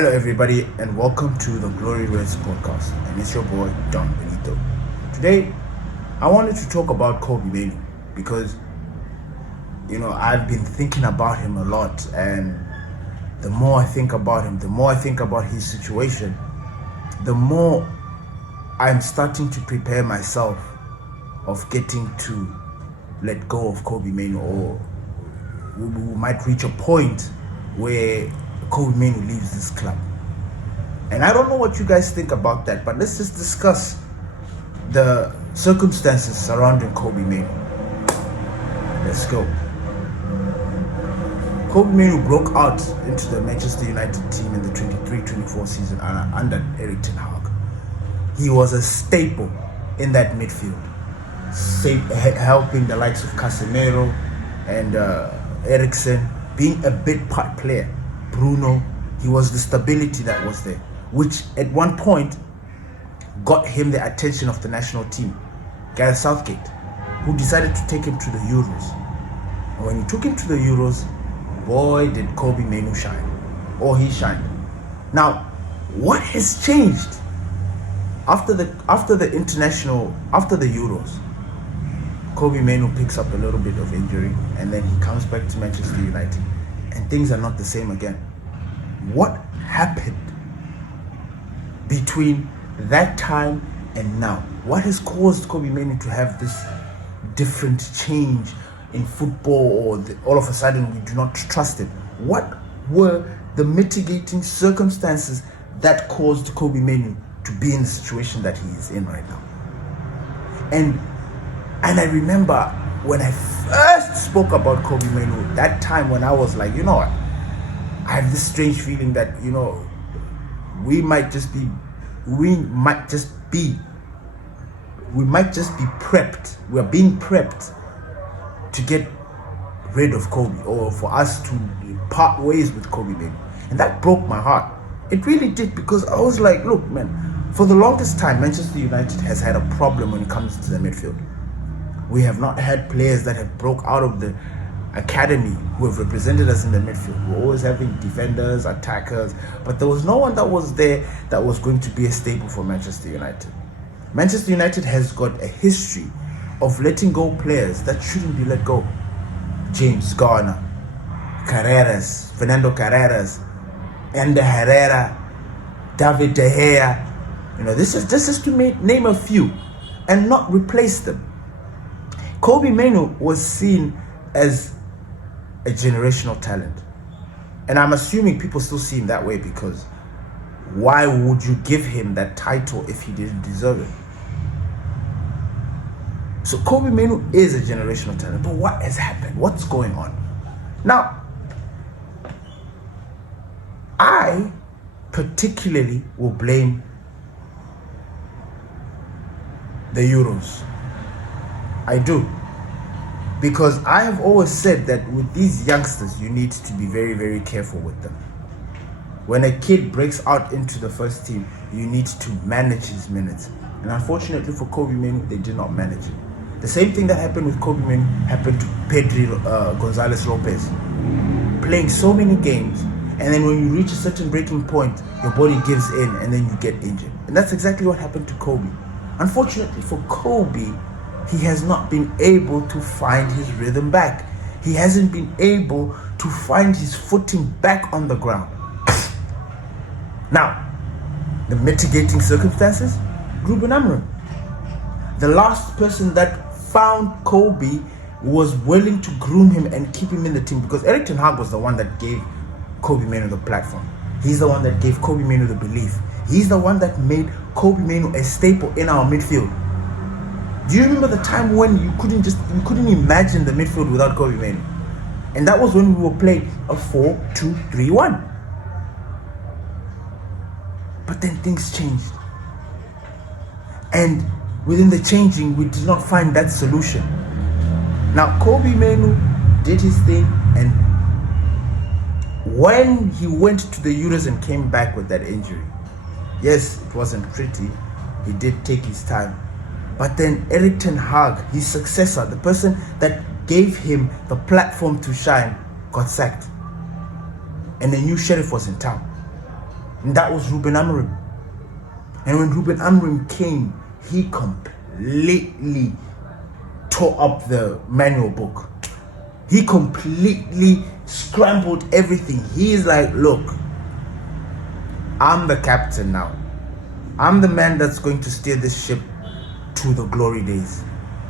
Hello, everybody, and welcome to the Glory Words podcast. And it's your boy, Don Benito. Today, I wanted to talk about Kobe Mainoo because, I've been thinking about him a lot. And the more I think about him, the more I think about his situation, the more I'm starting to prepare myself of getting to let go of Kobe Mainoo, or we might reach a point where Kobe Mainoo leaves this club. And I don't know what you guys think about that, but let's just discuss the circumstances surrounding Kobe Mainoo. Let's go. Kobe Mainoo broke out into the Manchester United team in the 23-24 season under Erik ten Hag. He was a staple in that midfield, helping the likes of Casemiro and Eriksen, being a big part player. Bruno, he was the stability that was there, which at one point got him the attention of the national team, Gareth Southgate, who decided to take him to the Euros. And when he took him to the Euros, boy did Kobe Mainoo shine, or he shined. Now, what has changed after the Euros? Kobe Mainoo picks up a little bit of injury, and then he comes back to Manchester United, and things are not the same again. What happened between that time and now? What has caused Kobe Mainoo to have this different change in football, or all of a sudden we do not trust him? What were the mitigating circumstances that caused Kobe Mainoo to be in the situation that he is in right now? And I remember when I first spoke about Kobe Mainoo, that time when I was like, you know what, I have this strange feeling that, we might just be prepped. We are being prepped to get rid of Kobe, or for us to part ways with Kobe Mainoo. And that broke my heart. It really did, because I was like, look, man, for the longest time, Manchester United has had a problem when it comes to the midfield. We have not had players that have broke out of the academy who have represented us in the midfield. We're always having defenders, attackers, but there was no one that was there that was going to be a staple for Manchester United. Manchester United has got a history of letting go players that shouldn't be let go. James Garner, Fernando Carreras, Ender Herrera, David De Gea. This is to name a few, and not replace them. Kobe Mainoo was seen as a generational talent, and I'm assuming people still see him that way, because why would you give him that title if he didn't deserve it? So Kobe Mainoo is a generational talent, but what has happened? What's going on? Now, I particularly will blame the Euros. I do. Because I have always said that with these youngsters, you need to be very, very careful with them. When a kid breaks out into the first team, you need to manage his minutes. And unfortunately for Kobe Mainoo, they did not manage it. The same thing that happened with Kobe Mainoo happened to Pedri Gonzalez Lopez. Playing so many games, and then when you reach a certain breaking point, your body gives in, and then you get injured. And that's exactly what happened to Kobe. Unfortunately for Kobe, he has not been able to find his rhythm back. He hasn't been able to find his footing back on the ground. Now, the mitigating circumstances, Ruben Amorim. The last person that found Kobe was willing to groom him and keep him in the team, because Erik ten Hag was the one that gave Kobe Mainoo the platform. He's the one that gave Kobe Mainoo the belief. He's the one that made Kobe Mainoo a staple in our midfield. Do you remember the time when you couldn't imagine the midfield without Kobe Mainoo? And that was when we were playing a 4-2-3-1. But then things changed. And within the changing, we did not find that solution. Now, Kobe Mainoo did his thing, and when he went to the Euros and came back with that injury, yes, it wasn't pretty. He did take his time. But then Erik ten Hag, his successor, the person that gave him the platform to shine, got sacked. And a new sheriff was in town. And that was Ruben Amorim. And when Ruben Amorim came, he completely tore up the manual book. He completely scrambled everything. He's like, look, I'm the captain now. I'm the man that's going to steer this ship to the glory days.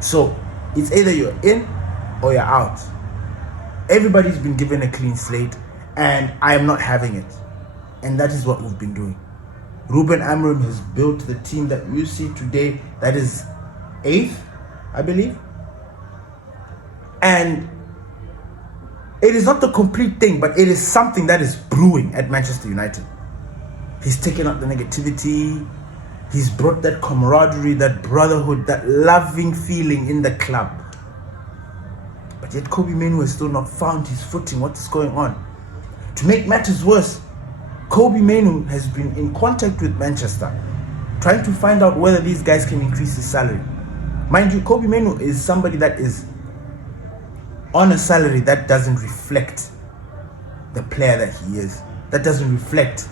So it's either you're in or you're out. Everybody's been given a clean slate, and I am not having it. And that is what we've been doing. Ruben Amorim has built the team that you see today, that is 8th, I believe. And it is not the complete thing, but it is something that is brewing at Manchester United. He's taken out the negativity. He's brought that camaraderie, that brotherhood, that loving feeling in the club. But yet Kobbie Mainoo has still not found his footing. What is going on? To make matters worse, Kobbie Mainoo has been in contact with Manchester, trying to find out whether these guys can increase his salary. Mind you, Kobbie Mainoo is somebody that is on a salary that doesn't reflect the player that he is. That doesn't reflect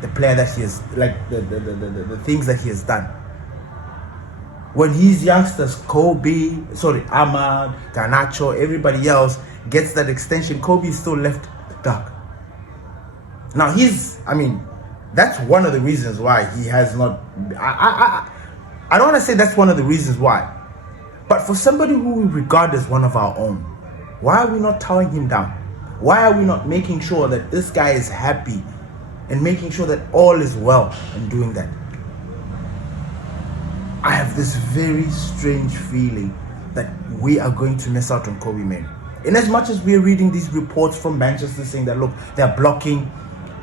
the player that he is, like the things that he has done. When his youngsters, Ahmad, Garnacho, everybody else gets that extension, Kobbie is still left dark. Now that's one of the reasons why he has not. I don't want to say that's one of the reasons why, but for somebody who we regard as one of our own, why are we not towing him down? Why are we not making sure that this guy is happy and making sure that all is well in doing that? I have this very strange feeling that we are going to miss out on Kobbie Mainoo. In as much as we're reading these reports from Manchester saying that, look, they're blocking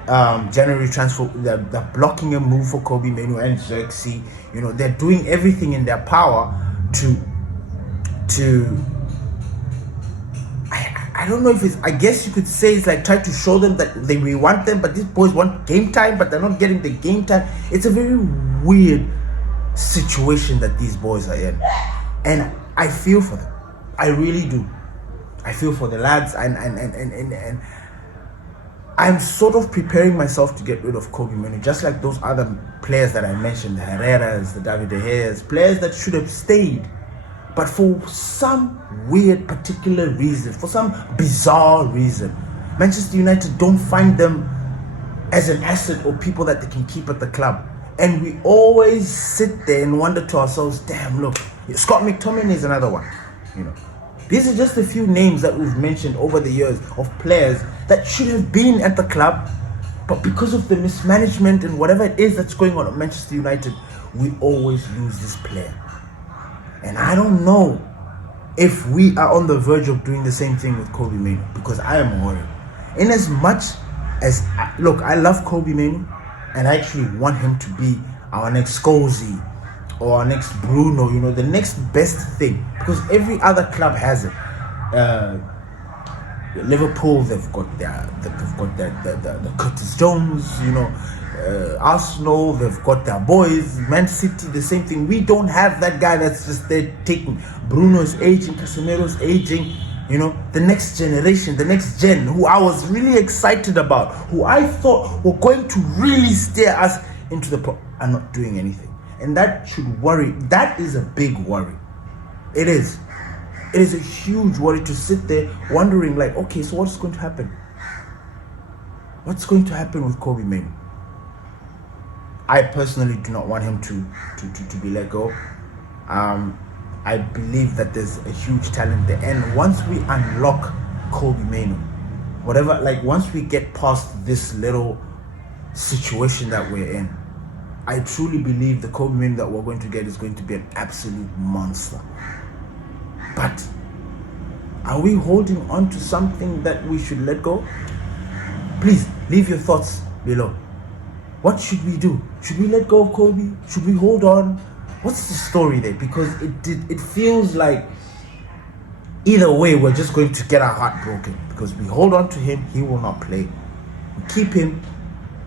January transfer, they're blocking a move for Kobbie Mainoo and Xerxes. They're doing everything in their power to I don't know if it's, I guess you could say it's like try to show them that we want them, but these boys want game time, but they're not getting the game time. It's a very weird situation that these boys are in, and I feel for them. I really do. I feel for the lads, and I'm sort of preparing myself to get rid of Kobbie Mainoo, just like those other players that I mentioned, the Herreras, the David De Gea's, players that should have stayed. But for some weird particular reason, for some bizarre reason, Manchester United don't find them as an asset or people that they can keep at the club. And we always sit there and wonder to ourselves, damn, look, Scott McTominay is another one. These are just a few names that we've mentioned over the years of players that should have been at the club, but because of the mismanagement and whatever it is that's going on at Manchester United, we always lose this player. And I don't know if we are on the verge of doing the same thing with Kobbie Mainoo, because I am worried. In as much as, look, I love Kobbie Mainoo, and I actually want him to be our next Scorsese or our next Bruno, the next best thing, because every other club has it. Liverpool, they've got the Curtis Jones, Arsenal, they've got their boys. Man City, the same thing. We don't have that guy that's just there taking. Bruno's aging, Casemiro's aging. The next generation, the next gen, who I was really excited about, who I thought were going to really steer us into the are not doing anything. And that should worry. That is a big worry. It is. It is a huge worry to sit there wondering, like, okay, so what's going to happen? What's going to happen with Kobbie Mainoo? I personally do not want him to be let go. I believe that there's a huge talent there, and once we unlock Kobbie Mainoo, once we get past this little situation that we're in, I truly believe the Kobbie Mainoo that we're going to get is going to be an absolute monster. But are we holding on to something that we should let go? Please leave your thoughts below. What should we do? Should we let go of Kobbie? Should we hold on? What's the story there? Because it feels like either way we're just going to get our heart broken, because we hold on to him, he will not play. We keep him.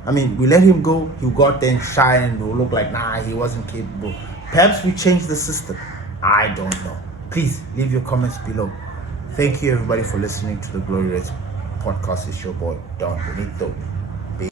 We let him go, he'll go out there and shine, and we'll look like, he wasn't capable. Perhaps we change the system. I don't know. Please leave your comments below. Thank you everybody for listening to the Glory Race podcast. It's your boy Don Benito.